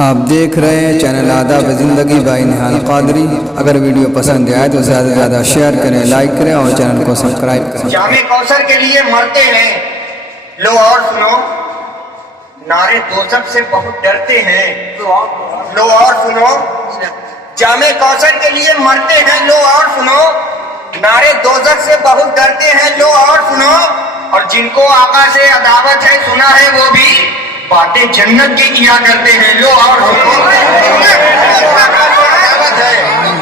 آپ دیکھ رہے ہیں چینل آداب زندگی بائی نہال قادری۔ اگر ویڈیو پسند آئے تو زیادہ سے زیادہ شیئر کریں، لائک کریں اور چینل کو سبسکرائب کریں۔ جامع کوثر کے لیے مرتے ہیں، لو اور سنو، نعرے دوزخ سے بہت ڈرتے ہیں، لو اور سنو۔ جامع کوثر کے لیے مرتے ہیں، لو اور سنو، نعرے دوزخ سے بہت ڈرتے ہیں، لو اور سنو۔ اور جن کو آقا سے عداوت ہے، سنا ہے وہ بھی باتیں جنت کی کیا کرتے ہیں، لو اور سنو۔ عداوت ہے،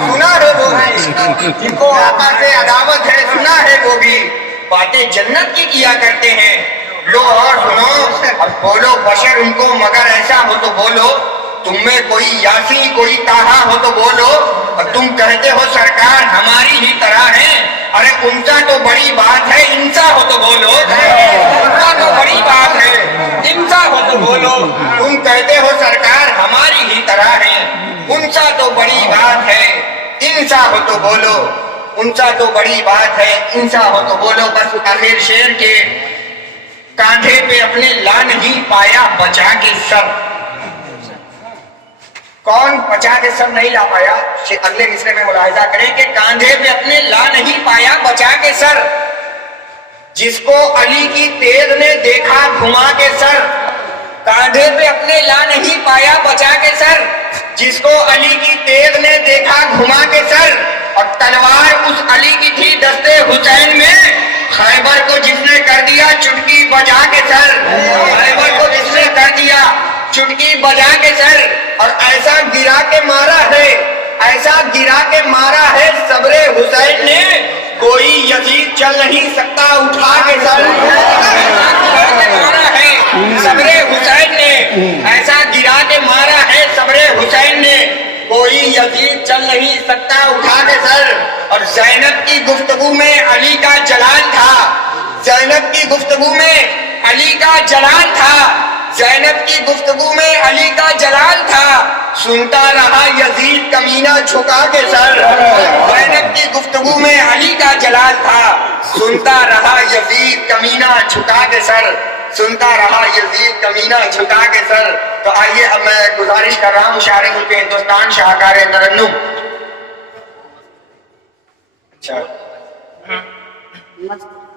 سنا ہے وہ بھی، جن کو آقا سے عداوت ہے، سنا ہے وہ بھی باتیں جنت کی کیا کرتے ہیں، لو اور سنو۔ اور بولو بشر ان کو مگر ایسا ہو تو بولو، تم میں کوئی یاسی کوئی تاہا ہو تو بولو، اور تم کہتے ہو سرکار ہماری ہی طرح ہے، ارے انسا تو بڑی بات ہے، انسا ہو تو بولو، انسا تو بڑی بات ہے، انسا ہو تو بولو، تم کہتے ہو سرکار ہماری ہی طرح ہے، انسا تو بڑی بات ہے، انسا ہو تو بولو، انسا تو بڑی بات ہے، انسا ہو تو بولو۔ بس آخر شعر کے کاندھے پہ اپنے لا نہیں پایا بچا کے سر، کون بچا کے سر نہیں لا پایا؟ اگلے مصرے میں ملاحظہ کریں کہ کاندھے پہ اپنے لا نہیں پایا بچا کے سر، جس کو علی کی تیغ نے دیکھا گھما کے سر، کاندھے پہ اپنے لا نہیں پایا بچا کے سر، جس کو علی کی تیغ نے دیکھا گھما کے سر، اور تلوار اس علی کی تھی دستے حسین میں، خیبر کو جس نے کر دیا چٹکی بجا کے سر، خیبر کو جس نے کر دیا چٹکی بجا کے سر، اور ایسا گرا کے مارا ہے، ایسا گرا کے مارا ہے صبر حسین نے، کوئی یزید چل نہیں سکتا اٹھا کے سر، ایسا گرا کے مارا ہے صبر حسین نے، ایسا گرا کے مارا ہے صبر حسین نے، کوئی یزید چل نہیں سکتا اٹھا کے سر۔ اور زینب کی گفتگو میں علی کا جلال تھا، زینب کی گفتگو میں علی کا جلال تھا، زینب کی گفتگو میں علی کا جلال تھا، سنتا رہا یزید کمینہ جھکا کے سر، زینب کی گفتگو میں علی کا جلال تھا، سنتا رہا یزید کمینہ جھکا کے سر، سنتا رہا یزید کمینہ جھکا کے سر۔ تو آئیے اب میں گزارش کر رہا ہوں شاعر ملک ہندوستان شاہکار ترنم،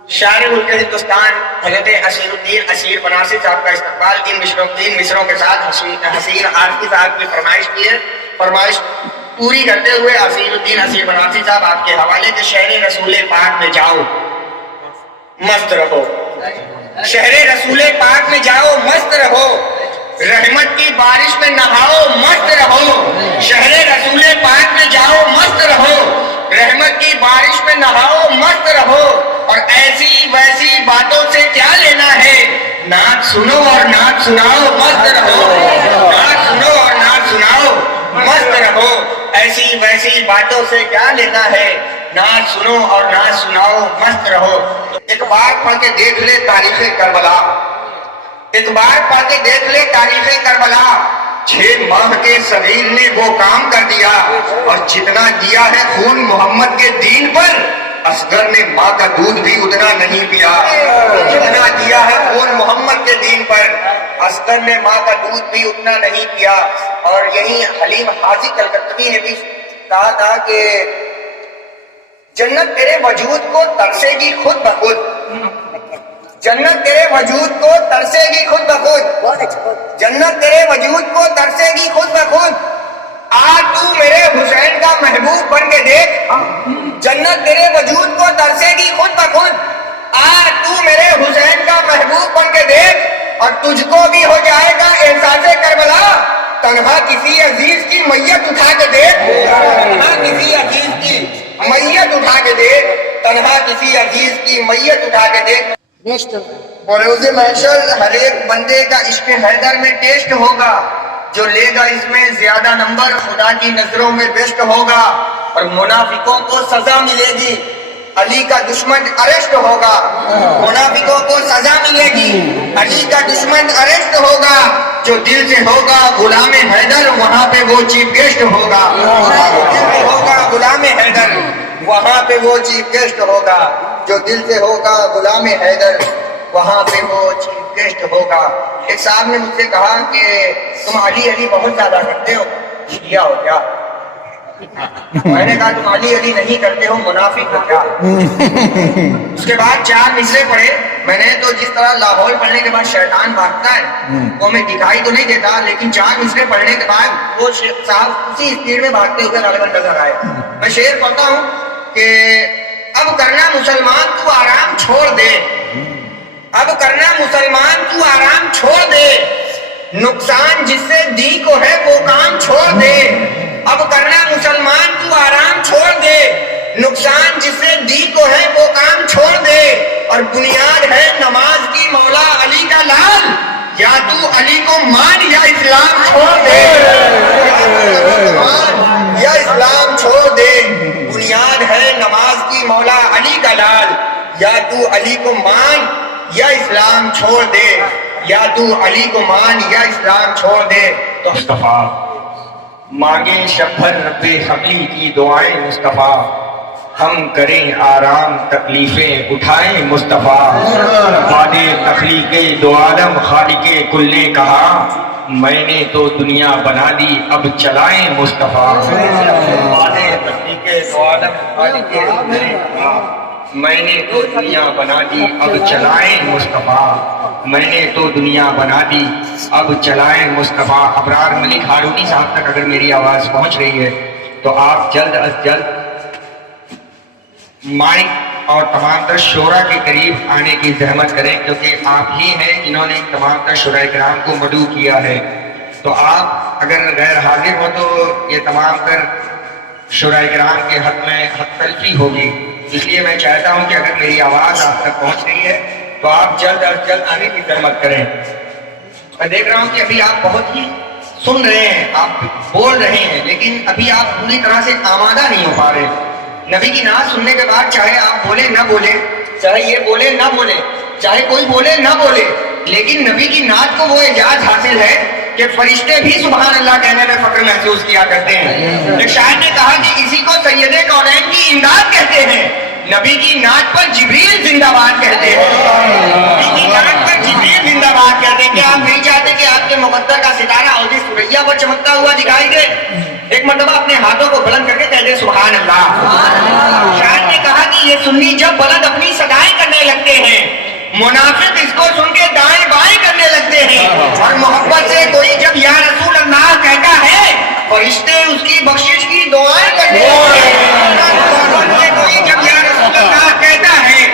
شاعر ملک ہندوستان حضرت اسیر الدین اسیر بنارسی صاحب کا استقبال تین مصروں کے ساتھ حسین عارفی صاحب کی فرمائش کی ہے۔ فرمائش پوری کرتے ہوئے اسیر الدین اسیر بنارسی صاحب آپ کے حوالے کے شہر رسول پاک میں جاؤ مست رہو، شہر رسول پاک میں جاؤ مست رہو، رحمت کی بارش میں نہاؤ مست رہو، شہر رسول پاک میں جاؤ مست رہو، رحمت کی بارش میں نہاؤ مست رہو، اور ایسی ویسی باتوں سے کیا لینا ہے، نعت سنو اور نعت سناؤ مست رہو، نعت سنو اور نعت سناؤ مست رہو، ایسی ویسی باتوں سے کیا لینا ہے، نعت سنو اور نعت سناؤ مست رہو۔ ایک بار پڑھ کے دیکھ لے تاریخ کربلا، ایک بار پڑھ کے دیکھ لے تاریخ کربلا، 6 ماہ کے صغیر نے وہ کام کر دیا، اور جتنا دیا ہے خون محمد کے دین پر، اصغر نے ماں کا دودھ بھی اتنا نہیں پیا، جتنا دیا ہے خون محمد کے دین پر، اصغر نے ماں کا دودھ بھی اتنا نہیں پیا۔ اور یہی حلیم حاجی کلکتوی نے بھی کہا تھا کہ جنت تیرے وجود کو ترسے گی خود بخود، جنت تیرے وجود کو ترسے گی خود بخود، جنت تیرے وجود کو ترسے گی خود بخود، آج تو میرے حسین کا محبوب بن کے دیکھ، جنت تیرے وجود کو ترسے گی خود بخود، آج تو میرے حسین کا محبوب بن کے دیکھ، اور تجھ کو بھی ہو جائے گا احساس کربلا، تنہا کسی عزیز کی میت اٹھا کے دیکھ، تنہا کسی عزیز کی میت اٹھا کے دیکھ، تنہا کسی عزیز کی میت اٹھا کے دیکھ۔ بروز محشر ہر ایک بندے کا عشق حیدر میں ٹیسٹ ہوگا، جو لے گا اس میں زیادہ نمبر خدا کی نظروں میں بیسٹ ہوگا، اور منافقوں کو سزا ملے گی، علی کا دشمن اریسٹ ہوگا، منافقوں کو سزا ملے گی، علی کا دشمن اریسٹ ہوگا، جو دل سے ہوگا غلام حیدر وہاں پہ وہ چیف گیسٹ ہوگا، دل سے ہوگا غلام حیدر وہاں پہ وہ چیف گیسٹ ہوگا، جو دل سے ہوگا غلام حیدر وہاں پہ وہ چیف گیسٹ ہوگا. ایک صاحب نے مجھ سے کہا کہ تم علی علی بہت زیادہ کرتے ہو, کیا ہو کیا؟ میں نے کہا تم علی علی نہیں کرتے ہو, منافق ہو کیا؟ اس کے بعد 4 مصرے پڑھے میں نے, تو جس طرح لاہور پڑھنے کے بعد شیطان بھاگتا ہے وہ ہمیں دکھائی تو نہیں دیتا, لیکن 4 مصرے پڑھنے کے بعد وہ صاحب اسی اسپیڈ میں بھاگتے ہوئے غالباً نظر آئے. میں شعر پڑھتا ہوں کہ اب کرنا مسلمان تو آرام چھوڑ دے, اب کرنا مسلمان تو آرام چھوڑ دے, نقصان جس سے دی کو ہے وہ کام چھوڑ دے. اب کرنا مسلمان تو آرام چھوڑ دے, نقصان جس سے دی کو ہے وہ کام چھوڑ دے. اور بنیاد ہے نماز کی مولا علی کا لال, یا تو علی کو مان یا اسلام چھوڑ دے, یا اسلام چھوڑ دے. بنیاد ہے نماز کی مولا علی کا لال, یا تو علی کو مان یا اسلام چھوڑ دے, یا تو علی کو مان یا اسلام چھوڑ دے. تو مصطفیٰ مانگیں شب بھر رب حبلی کی دعائیں مصطفیٰ, ہم کریں آرام تکلیفیں اٹھائیں مصطفیٰ. بعد تخلیق دو عالم خالق کل نے کہا, میں نے تو دنیا بنا دی اب چلائیں مصطفیٰ. بعد تخلیق دو عالم خالق کل نے کہا, میں نے تو دنیا بنا دی اب چلائیں مصطفیٰ, میں نے تو دنیا بنا دی اب چلائیں مصطفیٰ. ابرار ملک ہارونی صاحب تک اگر میری آواز پہنچ رہی ہے تو آپ جلد از جلد مائک اور تمام تر شعراء کے قریب آنے کی زحمت کریں, کیونکہ آپ ہی ہیں جنہوں نے تمام تر شعراء کرام کو مدعو کیا ہے. تو آپ اگر غیر حاضر ہو تو یہ تمام تر شعراء کرام کے حق میں حق تلفی ہوگی. اس لیے میں چاہتا ہوں کہ اگر میری آواز آپ تک پہنچ رہی ہے تو آپ جلد از جلد آنے کی زحمت کریں. میں دیکھ رہا ہوں کہ ابھی آپ بہت ہی سن رہے ہیں, آپ بول رہے ہیں, لیکن ابھی آپ پوری طرح سے آمادہ نہیں ہو پا رہے. نبی کی نعت سننے کے بعد چاہے آپ بولے نہ بولے, چاہے یہ بولے نہ بولے, چاہے کوئی بولے نہ بولے, لیکن نبی کی نعت کو وہ اعجاز حاصل ہے کہ فرشتے بھی سبحان اللہ کہنے میں فخر محسوس کیا کرتے ہیں. ایک شاعر نے کہا کہ اسی کو سید کونین کی امداد کہتے ہیں, نبی کی نعت پر جبریل زندہ باد کہتے ہیں, نبی کی نعت پر جبریل زندہ باد کہتے ہیں. کیا آپ نہیں چاہتے کہ آپ کے مقدر کا ستارہ عہدی سریا پر چمکتا ہوا دکھائی دے؟ ایک مرتبہ اپنے ہاتھوں کو بلند کر کے کہہ دے سبحان اللہ. شاعر نے کہا کہ یہ سنی جب بلند اپنی صدائیں کرنے لگتے ہیں, منافق اس کو سن کے دائیں بائیں کرنے لگتے ہیں, اور محبت سے کوئی جب یا رسول اللہ کہتا ہے فرشتے اس کی بخشش کی دعائیں کرنے لگتے ہیں. محبت سے کوئی جب یا رسول اللہ کہتا ہے,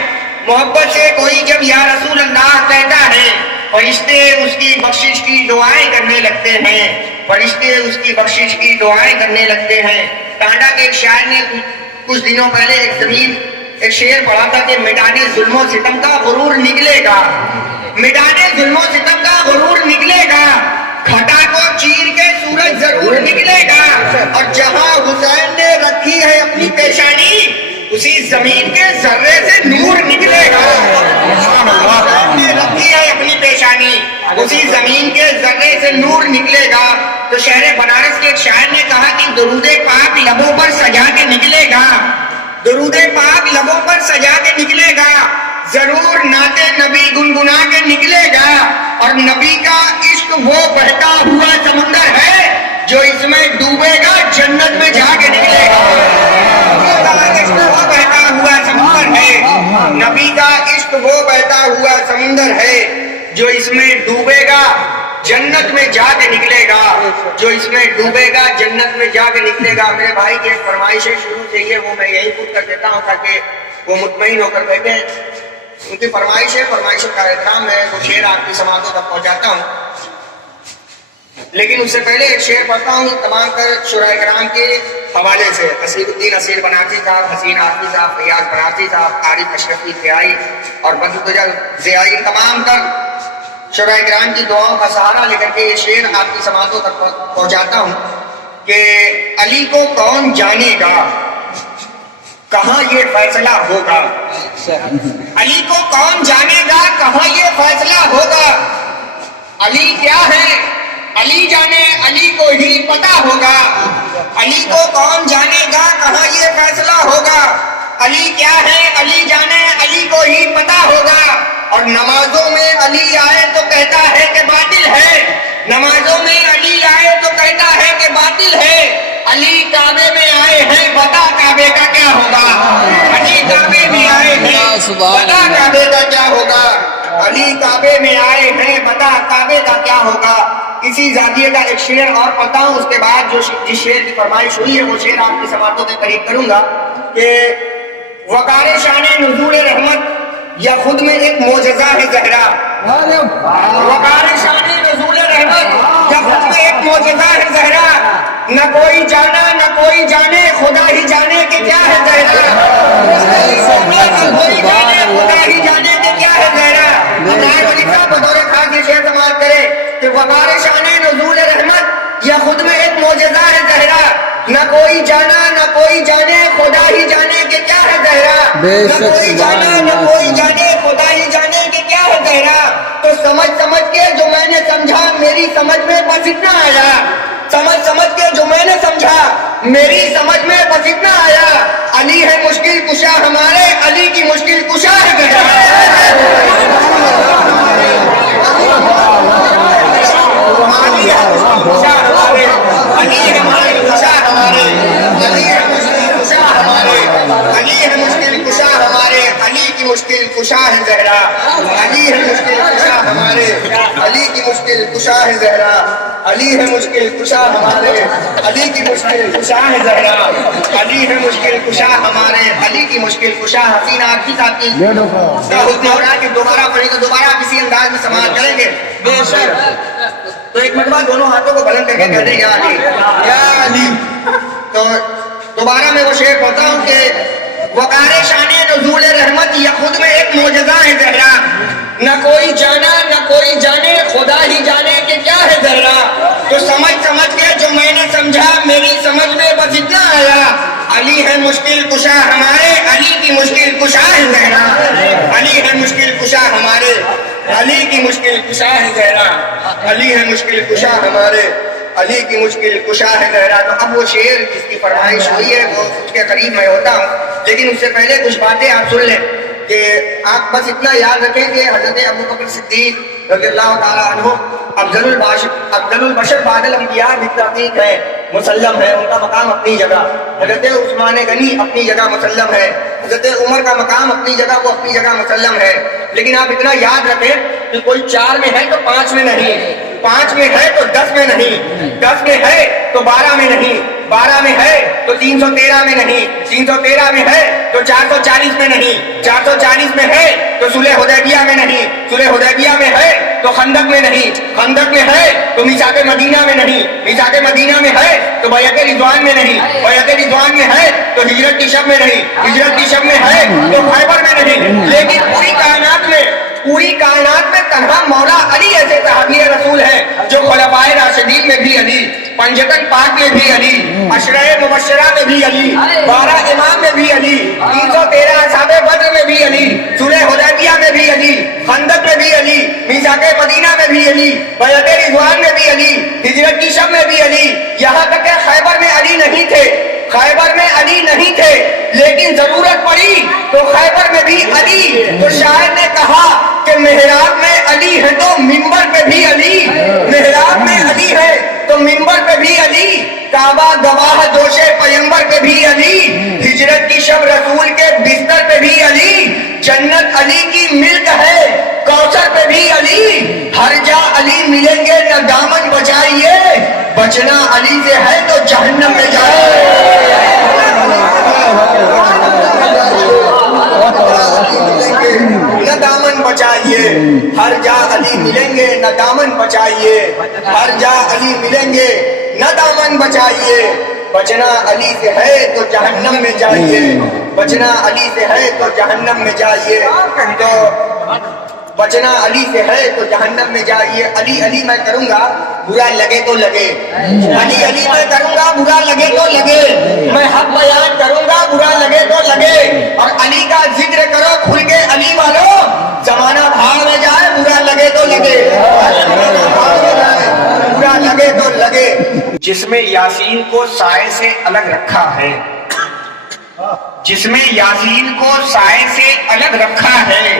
محبت سے کوئی جب یا رسول اللہ کہتا ہے, فرشتے اس کی بخشش کی دعائیں کرنے لگتے ہیں, فرشتے اس کی بخشش کی دعائیں کرنے لگتے ہیں. ٹانڈا کے ایک شاعر نے کچھ دنوں پہلے ایک شعر پڑھا تھا کہ مٹانے ظلم و ستم کا غرور نکلے گا, مٹانے ظلم و ستم کا غرور نکلے گا, گھٹا کو چیر کے سورج ضرور نکلے گا, اور جہاں حسین نے رکھی ہے اپنی پیشانی اسی زمین کے ذرے سے نور نکلے گا. حسین نے رکھی ہے اپنی پیشانی اسی زمین کے ذرے سے نور نکلے گا. تو شہر بنارس کے ایک شاعر نے کہا کہ درود پاک لبوں پر سجا کے نکلے گا, درود پاک لبوں پر سجا کے نکلے گا, ضرور نعت نبی گنگنا کے نکلے گا, اور نبی کا عشق وہ بہتا ہوا سمندر ہے جو اس میں ڈوبے گا جنت میں جا کے نکلے گا. وہ بہتا ہوا سمندر ہے, نبی کا عشق وہ بہتا ہوا سمندر ہے جو اس میں ڈوبے گا جنت میں جا کے نکلے گا, جو اس میں ڈوبے گا جنت میں جا کے نکلے گا. میرے بھائی کی ایک فرمائشیں شروع سے یہ وہ میں یہی پوچھ کر دیتا ہوں تاکہ وہ مطمئن ہو کر بیٹھے. ان کی فرمائشوں کا احترام میں وہ شعر آپ کی سماعتوں تک پہنچاتا ہوں, لیکن اس سے پہلے ایک شعر پڑھتا ہوں تمام تر شعراء کرام کے حوالے سے. اسیر الدین اسیر بنارسی صاحب, حسین آصفی صاحب, فیاض بنارسی صاحب, عارف اشرفی ضیائی اور بدر ضیائی, تمام تر شعراء کرام کی دعاؤں کا سہارا لے کر کے یہ شعر آپ کی سماعتوں تک پہنچاتا ہوں کہ علی کو کون جانے گا کہاں یہ فیصلہ ہوگا, علی کو کون جانے گا کہاں یہ فیصلہ ہوگا. علی کیا ہے علی جانے علی کو ہی پتا ہوگا, علی کو کون جانے گا کہاں یہ فیصلہ ہوگا. علی کیا ہے علی جانے علی کو ہی پتا ہوگا, اور نمازوں میں علی آئے تو کہتا ہے کہ باطل ہے، نمازوں میں علی آئے تو کہتا ہے کہ باطل ہے۔ علی کعبے میں آئے ہیں، بتا کعبے کا کیا ہوگا؟ علی کعبے میں آئے ہیں، بتا کعبے کا کیا ہوگا؟ علی کعبے میں آئے ہیں، بتا کعبے کا کیا ہوگا؟ اسی زاویے کا ایک شعر اور پڑھتا ہوں، اس کے بعد جو جس شعر کی فرمائش ہوئی ہے وہ شعر آپ کی سماعتوں کے قریب کروں گا کہ وقار شان نزول رحمت یا خود میں ایک معجزہ ہے زہرا، وقار شان نزول رحمت یا خود میں ایک معجزہ ہے زہرا، نہ کوئی جانا نہ کوئی جانے خدا ہی جانے کہ کیا ہے زہرا، نہ کوئی جانے خدا ہی جانے کہ کیا ہے زہرا۔ عمران ولی صاحب بطور خاص یہ شعر سماعت کرے کہ وقار شان نزول رحمت یا خود میں ایک معجزہ ہے زہرا، نہ کوئی جانا نہ کوئی جانے خدا ہی جانے کہ کیا ہے زہرا، نہ کوئی جانا نہ کوئی جانے خدا ہی جانے کہ کیا ہے زہرا۔ تو سمجھ سمجھ کے جو میں نے سمجھا میری سمجھ میں بس اتنا آیا، سمجھ سمجھ کے جو میں نے سمجھا میری سمجھ میں بس اتنا آیا، علی ہے مشکل کشا ہمارے، علی کی مشکل کشا ہے زہرا۔ علی ہے مشکل کشا ہمارے، علی ہے مشکل کشا ہمارے، علی ہے مشکل کشا ہمارے، علی کی مشکل کشا ہے زہرا، علی ہے مشکل کشا ہمارے، علی کی مشکل کشا ہے زہرا، علی ہے مشکل کشا ہمارے، علی کی مشکل کشا ہے زہرا، علی ہے مشکل کشا ہمارے، علی کی مشکل کشا۔ حسین آرتی صاحب کی کا حکم ہو رہا ہے کہ دوبارہ پڑھیں تو دوبارہ کسی انداز میں سماعت کریں گے بے شک۔ تو ایک مرتبہ دونوں ہاتھوں کو بلند کر کے کہتے ہیں یا علی یا علی۔ تو دوبارہ میں وہ شعر پڑھتا ہوں کہ وقار شان نزول رحمت یا خود میں ایک معجزہ ہے زہرا، نہ کوئی جانا نہ کوئی جانے خدا ہی جانے کہ کیا ہے ذرا۔ تو سمجھ سمجھ کے جو میں نے سمجھا میری سمجھ میں بس اتنا آیا، علی ہے مشکل کشا ہمارے، علی کی مشکل کشا ہے زہرا، علی ہے مشکل کشا ہمارے، علی کی مشکل کشا ہے زہرا، علی ہے مشکل کشا ہمارے، علی کی مشکل کشا ہے زہرا۔ تو اب وہ شعر جس کی فرمائش ہوئی ہے وہ اس کے قریب میں ہوتا ہوں، لیکن اس سے پہلے کچھ باتیں آپ سن لیں کہ آپ بس اتنا یاد رکھیں کہ حضرت ابوبکر صدیق رضی اللہ تعالیٰ عنہ افضل البشر بعد الانبیاء بالتحقیق ہے، مسلم ہے، ان کا مقام اپنی جگہ، حضرت عثمان غنی اپنی جگہ مسلم ہے، حضرت عمر کا مقام اپنی جگہ، وہ اپنی جگہ مسلم ہے، لیکن آپ اتنا یاد رکھیں کہ کوئی 4 میں ہے تو 5 میں نہیں، 5 میں ہے تو 10 میں نہیں، 10 میں ہے تو 12 میں نہیں، 12 میں ہے تو 313 میں نہیں، 313 میں ہے تو 440 میں نہیں، 440 میں ہے تو صلح حدیبیہ میں نہیں، صلح حدیبیہ میں ہے تو خندق میں نہیں، خندق میں ہے تو میثاق مدینہ میں نہیں، میثاق مدینہ میں ہے تو بیعت رضوان میں نہیں، بیعت رضوان میں ہے تو ہجرت کی شب میں نہیں، ہجرت کی شب میں ہے تو خیبر میں نہیں۔ لیکن پوری کائنات میں تنہا مولا علی ایسے صحابی رسول ہے جو خلفائے راشدین میں بھی علی، پنجتن پاک میں بھی علی، عشرہ مبشرہ میں بھی علی، 12 امام میں بھی علی، 313 اصحاب بدر میں بھی علی، صلح حدیبیہ میں بھی علی، خندق میں بھی علی، میثاق مدینہ میں بھی علی، بیعت رضوان میں بھی علی، ہجرت کی شب میں بھی علی، یہاں تک کہ خیبر میں علی نہیں تھے، خیبر میں علی نہیں تھے، لیکن ضرورت پڑی تو خیبر میں بھی علی۔ تو شاعر نے کہا کہ محراب میں علی ہے تو منبر پہ بھی علی، محراب میں علی ہے تو منبر پہ بھی علی، کعبہ گواہ جوش پیغمبر پہ بھی علی، ہجرت کی شب رسول کے بستر پہ بھی علی، جنت علی کی ملک ہے کوثر پہ بھی علی، ہر جا علی ملیں گے نہ دامن بچائیے، بچنا علی سے ہے تو جہنم میں جائے۔ نہ دامن بچائیے، ہر جا علی ملیں گے نہ دامن بچائیے، ہر جا علی ملیں گے نہ دامن بچائیے، بچنا علی سے ہے تو جہنم میں جائیے، بچنا علی سے ہے تو جہنم میں جائیے۔ تو بچنا علی سے ہے تو جہنم میں جائیے۔ علی علی میں کروں گا برا لگے تو لگے، علی علی میں کروں گا برا لگے تو لگے، میں حق بیان کروں گا برا لگے تو لگے، اور علی کا ذکر کرو کھل کے علی والو، زمانہ بھاڑ میں جائے برا لگے تو لگے، برا لگے تو لگے۔ جس میں یاسین کو سائے سے الگ رکھا ہے، جس میں یاسین کو سائے سے الگ رکھا ہے،